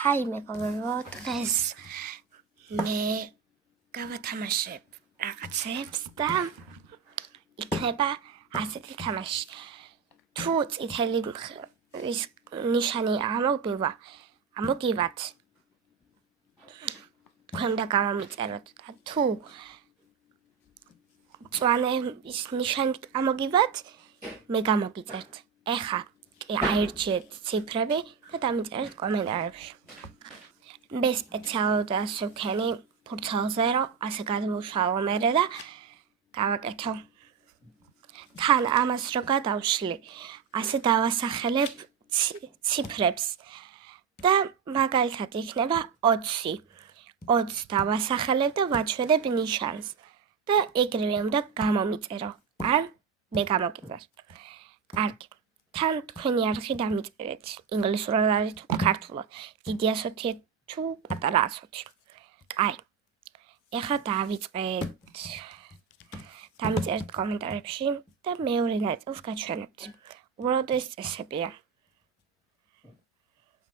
Hi, მეგობრებო, დღეს მე გავათამაშებ რაღაცებს და იქნება ასეთი თამაში. თუ წითელი ის ნიშანი ამოგივათ, თქვენ და გამომიწეროთ და თუ მწვანე ის ნიშანი ამოგივათ, მე გამოგიწერთ. ეხა აირჩიეთ ციფრები და დამიწერეთ კომენტარებში. მე სპეციალურად ასე ვქენი ფურცელზე, რომ ასე გადმოვშალო მერე და გავაკეთო. თან ამას რო გადავშლი, ასე დავასახელებ ციფრებს და მაგალითად იქნება 20. 20 დავასახელებ და ვაჩვენებ ნიშანს და ეგრევე უნდა გამომიწერო. ან მე გამოგიწერთ. კარგი. თან თქვენი არხი დამიწერეთ. ინგლისურად არის თუ ქართულად. დიდი 100 თუ პატარა 100. კაი. ეხლა დავიწყეთ. დამიწერეთ კომენტარებში და მეორე ნაწილს გაჩვენებთ. უბრალოდ ეს წესებია.